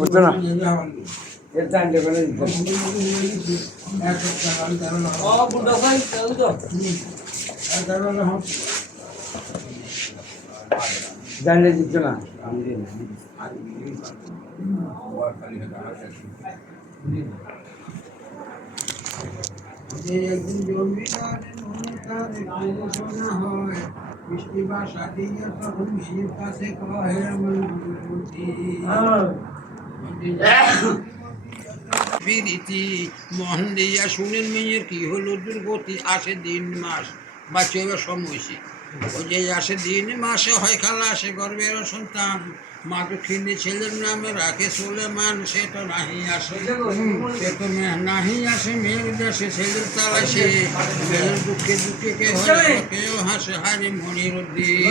হচ্ছে না এর টাইম দেবেন জানলে দিচ্ছ না একদিন জমিদারের মনে তারে ঘোষণা হয় বৃষ্টি বাসা দিয়ে তখন মেয়ের কাছে কহে আমার বিরীতি মন দিয়া শুনেন মেয়ের কি হলো দুর্গতি আসে দিন মাস বাচ্চা এবার সমস্যা ওই যে আসে দিন মাসে হয় খালা আসে গর্বের সন্তান মা দক্ষিণী ছেলের নামে রাখে সুলেমান সে তো নাহি আসে সে তো নাহি আসে মেয়ের দেশে ছেলের তালাশে মেয়ের দুঃখে দুঃখে কেউ হাসে হারে মনির উদ্দিন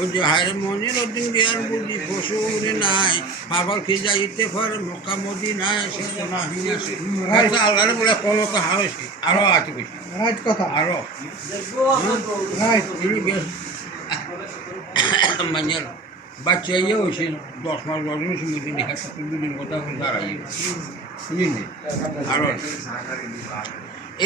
ওই যে হারে মনির উদ্দিন জ্ঞান বুদ্ধি পশু নাই পাগল কি যাইতে পারে মক্কা মদিনায় সে তো নাহি আসে আল্লাহরে বলে কোনো তো হারছি আরো আছে বেশি কথা আরো মানে বাচ্চা ইয়ে হয়েছে 10 মাস 10 মাস মধ্যে দেখা দুদিন কথা দাঁড়াই বুঝলি আরো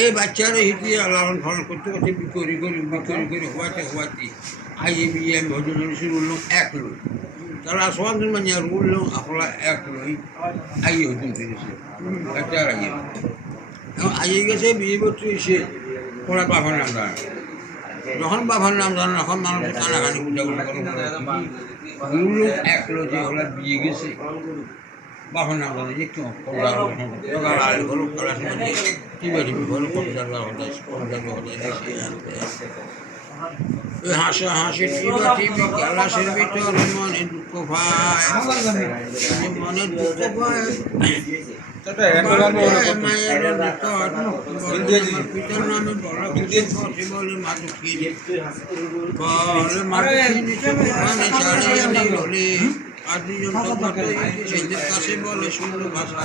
এই বাচ্চারা হিতে লালন পালন করতে করতে বিক্রি করে হওয়াতে আইয়ে বিয়ে আমি হজর শুরু করলাম 1 লোক তারা আসওয়ান মানে আর বললাম আপনারা 1 লোক আইয়ে হজর করেছে বাচ্চারা আইয়ে গেছে বিয়ে করতে এসে ওরা বাবার নাম জানে যখন বাবার নাম জানে এখন মানুষ কানাকানি বললো 1 লোক যে ওরা বিয়ে গেছে বাবার নাম জানে যে কেউ হাসা হাসি টিভি ক্যালাসের ভিতরে মনে দুঃখ পায় মনে দুঃখ পায় মায়ের পিতার নামে বলে মাদুখিনি বলে মাদুখিনি ছাড়িয়ে নেই বলে ছেলেদের কাছে বলে সুন্দর ভাষা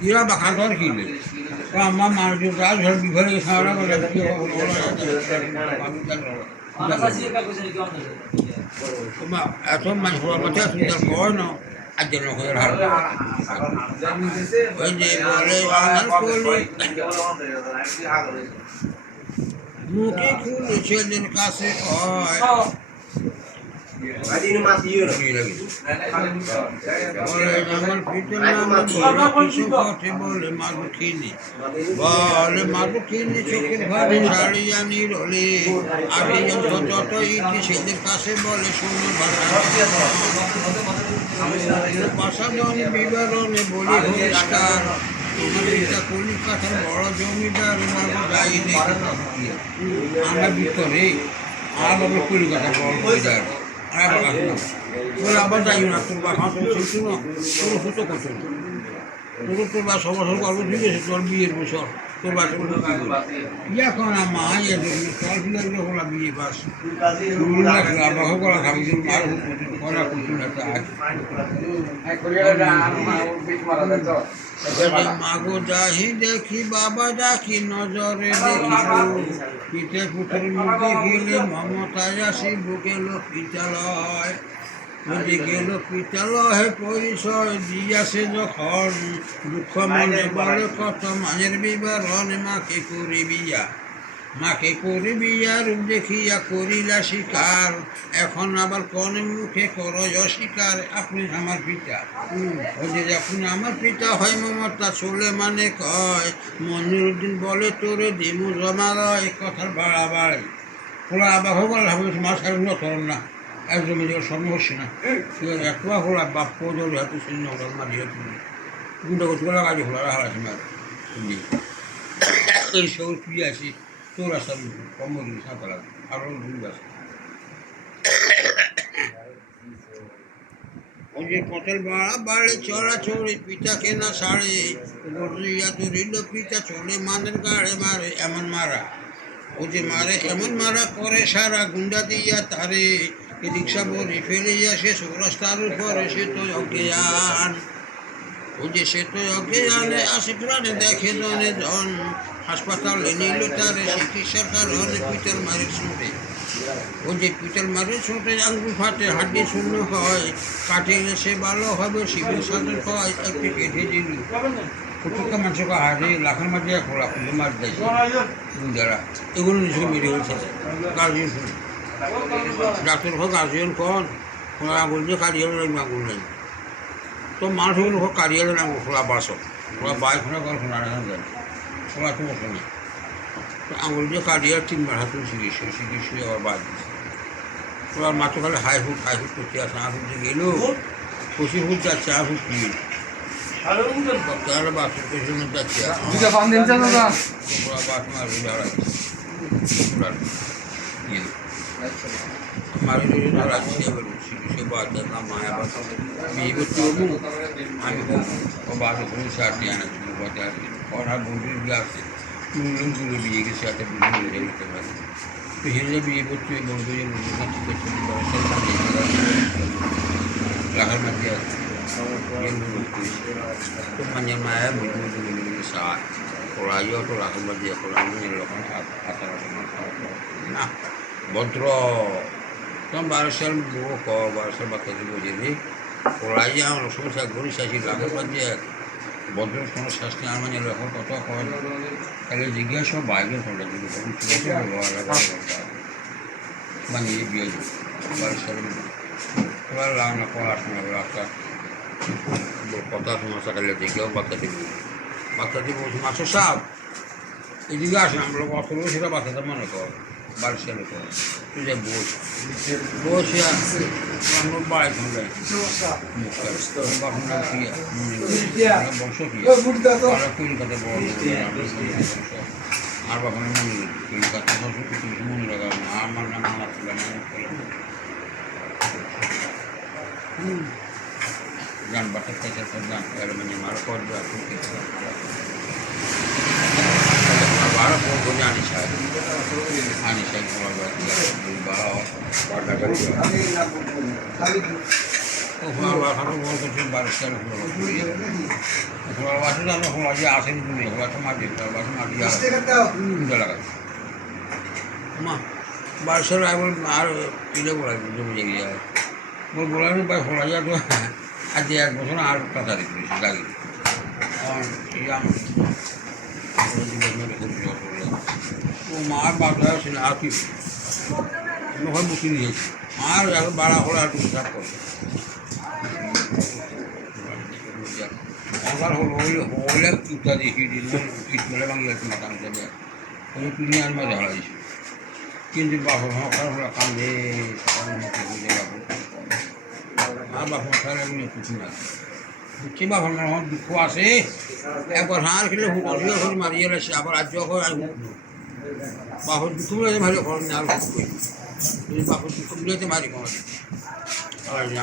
কিরা বাখান কিনলে আমার মানুষ রাজঘর বিঘরে সারা বলে এত মানুষ হওয়ার কথা সুন্দর কয় না আর জন্য হয়ে ওই যে বলে মুখে খুলে ছেলেদের কাছে কয় আমার পিতার নামে বলে মাদুখিনি চোখের ঘরে ছাড়িয়া নিরলে আগে যত ইতি সেদের কাছে বলে শূন্য ভাষা বিবরণে বলি পরিষ্কার তোমার পিতা কলিকাতার বড় জমিদার যাই আমরা ভিতরে আর বাবা কলিকাতার বড় জমিদার আবার যাই না তোর বা খাওয়া চলছো না কোনো সুতো করছো না তোর বা সবার গল্প ঠিক আছে তোর বিয়ের বছর তোর বাচ্চা এখন আমার চল ফিরে হলো বিয়ে পাস আবাহ করা খাবি করা করছো না মাগো যাহি দেখি বাবা ডাকি নজরে দেখি পিঠে পুঠের মুখে গেলে মমতায় আসি বুকে পিতালয় যদি গেল পিতালয় পরিচয় দিয়াছে যখন দুঃখ মনে বলে কত মায়ের বিবরণ মাকে করি বিয়া রূপ দেখিয়া করিলা স্বীকার এখন আবার কোন মুখে করো অস্বীকার আপনি আমার পিতা ওই যে আপনি আমার পিতা হয় মমতা চলে মানে কয় মনিরুদ্দিন বলে তোরে দিমু জমারয় কথার বাড়াবাড়ি ওরা আবার হবার ভাবে মাছ আর নতরণ না একদম সমস্যা না একটু হলা বাপ পৌঁছল হাতে শূন্য হলাম মাঝে গুন্ডা গোলা কাজে হলা হারাছে মারে এই সব ফিরে আসি তোর আসা কম সাঁতার আরো ভুল আছে ওই যে পটল বাড়া বাড়ে চড়াচড়ি পিতা কেনা সাড়ে গড়িয়া ধরিল পিতা চলে মানের গাড়ে মারে এমন মারা ও যে মারে এমন মারা করে সারা গুন্ডা দিয়া তারে রিক্সা বলি ফেলে আসে রাস্তার উপরে সে তো অজ্ঞান ওই যে সে তো অজ্ঞানে আসে প্রাণে দেখে জনে জন হাসপাতালে নিল তারে চিকিৎসার কারণে পিতার মারের শুনে ও যে পিতল মারে ছোটে আঙ্গুল ফাটে হাড্ডি শূন্য হয়, কাঠে এসে ভালো হবে শিবের সাথে হয় একটি কেটে দিল প্রত্যেকটা মানুষকে হারে লাখের মাঝে এক লাখ মাছ দিয়েছে যারা এগুলো নিজেকে মেরে হয়েছে গার্জিয়ান শুনে ডাক্তার হোক গার্জিয়ান কন খোলা আঙুল দিয়ে কাটিয়ে আঙুল নেই তো মানুষগুলো হোক কাটিয়ে আঙুল খোলা বাসো খোলা বাইক খোলা কল খোলা রাখা যায় খোলা তো বসে না তো আঙুল দিয়ে কাটিয়ে 3 বার হাতে শিখিয়েছি আবার বাদ দিয়েছে ওরা মাত্র খালি হাই ফুট করতে আসে ফুট গেল 25 ফুট যাচ্ছে ফুট কি তাহলে বাথরুম পেছনে যাচ্ছে ওরা বাথরুম আর মারি ধরাচ্ছি এবার সে বাদ দেখলাম মায়া বাদ বিয়ে করতে হবো আমি ও বাসে কোনো শার্ট নিয়ে আনাচ্ছিল বাজার ওরা বন্ধুর বিয়ে আসছে তুলে বিয়ে গেছে একটা বিয়ে যেতে পারে তো হেরে বিয়ে করতে বন্ধু যে ঠিক আছে লাখার মাঝে আছে তো মানে মায়া বুঝবো সার ওরাইও তো লাখার মাঝে ওরা এরকম না ভদ্র তখন 12 সাল বউ 12 সাল বাচ্চা দিব যদি ওরাই আমার সমস্যা গরিব শাসি লাখার মাঝে ভদ্র কোনো শাস্তি আর মানে এরকম কত হয় তাহলে জিজ্ঞাসা বাইকের ফোনটা যদি মানে বিয়ে 12 সালের এবার রান্না পড়াশোনা রাস্তা কথা তোমার সকালে দেখেও বাচ্চা দিব মাছের সাপ এদিকে আসে আমরা কত সেটা বাচ্চাটা মনে কর 12 সালে কর তুই যে বসে আমরা বাড়ি ফোন যাই বংশ কি কলকাতা বড় আর বাপনে মনে কলকাতা কিছু মনে লাগা আমার নাম আমার গান বাটার কাছে গান মানে মারা কর বারো ফোন করে আনি সাহেব তোমার বারো সাল বাসে আসেন তুমি মাটি লাগাই মা 12 সাল আর তুলে বলাই জমি জেগে যায় বলার ফোলা যায় তো আজ 1 বছর আর কথা দেখি গাড়ি ও মার বাচ্চা ছিল আর কি ওখানে বুকি নিয়েছি আর এখন বাড়া হলে আর হিসাব করবে আমার হলে ইত্যাদি ইট মেলে ভাঙিয়ে মাথা হিসাবে আমি কিনে আনবে ধরা দিয়েছি কিন্তু বাপর হলে কান্দে আর বাপর খালে কিছু না বুঝছি বাপর আমার দুঃখ আছে একবার হাঁড় খেলে হুট মারিয়ে গেছে আবার আজ যখন বাপর দুঃখ মিলে ভালো খরচ না আর যদি বাপর দুঃখ মিলেতে মারি কমাতে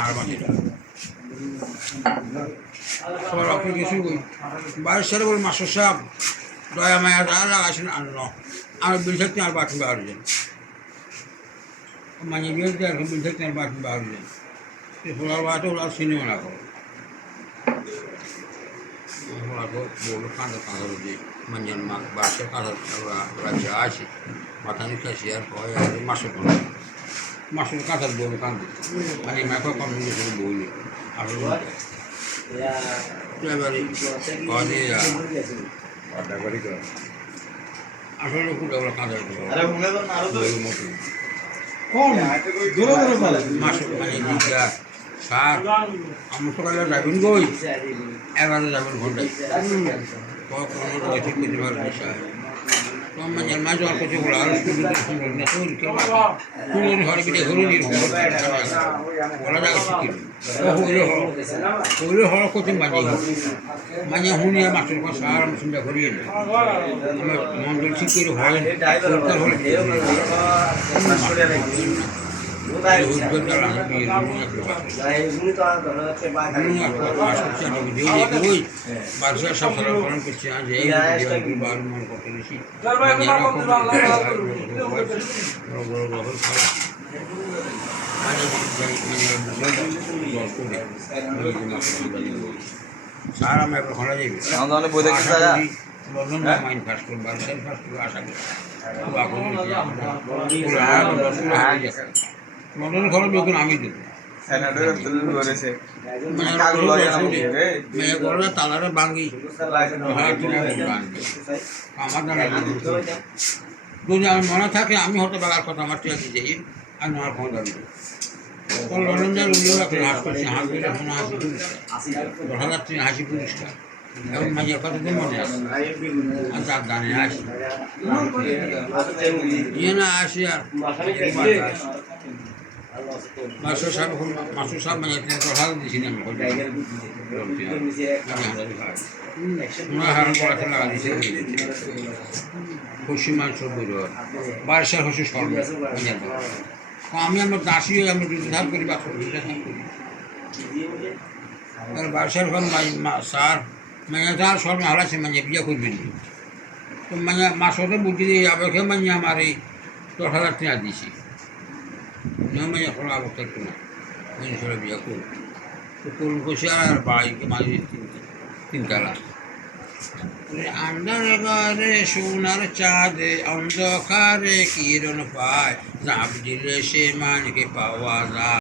আর মাটি সবার বাপর কিছু 22 সালে বলে মাস্টার সাহেব দয়া মায়া যা লাগাছেন আনলো আমার বিল থাকতে আর বাথরুম বার হয়ে মানে বিল থাকতে আর বাথরুম বার হয়ে ফোলার বাটো আর সিনেমা না করো বললো কাঁদা দিয়ে manyan bahasa kalau raja asyik matanya kasihan kau ya masuk kasar bolu kan ani mereka kan menjadi bolu aku ya bari kau dia ada bari kau aku lu udah kasar tu ada mulai bolu motor kon dulu kali masuk ani juga sar kamu sekarang driving boy ever driving Honda কোনো ঠিক করতে পারবে তো মাঝে মাঝে অল্প কিছু আর সুন্দর না তোর কেউ পুরো ঘরে বিটে ঘুরে নিয়ে বলা যায় শিখি হইলে হওয়ার করতে মাঝে হুনিয়া মাছের কথা আর চিন্তা করিয়ে না আমার মন্ডল ঠিক করে হয় সরকার হলে সারা আমি খোলা যাবে মাইন্ড ফার্স্ট করবো আশা করি লন্ডন খরচ যখন আমি দেবো মেয়ে করলে তালারে ভাঙি আমার জানা যদি আমার মনে থাকে আমি হয়তো বাগার কথা আমার ঠিক আছে যাই আর নেওয়ার ক্ষমতা নেই লন্ডন যার উল্লেখ রাখলে হাস করছে হাস করে এখন হাসি পুরস্কার 10,000 হাসি পুরস্কার এখন মাঝের কথা তো মনে আছে আর তার গানে আসি ইয়ে না আসি আর মাস্টার সাহেব মানে 10,000 দিয়েছিলাম হারান করাতে লাগা দিয়েছে খুশি মাংস বইল বারসার খুশি সর্ব আমি আমার দাসী হয়ে আমরা দুটো ধাপ করি বা দুটো ধাপ করি বারসার ঘর স্যার মানে তার সর্ব হারাচ্ছে মানে বিয়ে করবেন তো মানে মাসতে বুদ্ধি দিয়ে আবেগে মানে আমার এই 10,000 টাকা দিয়েছি মানে কোনো অবস্থা একটু না মানুষেরা বিয়ে করব তো করুন কষে আর বাড়িকে মাঝে তিনতলা আন্ধারে সোনার চাঁদে অন্ধকারে কিরণ পায় ঝাঁপ দিলে সে মানকে পাওয়া যায়।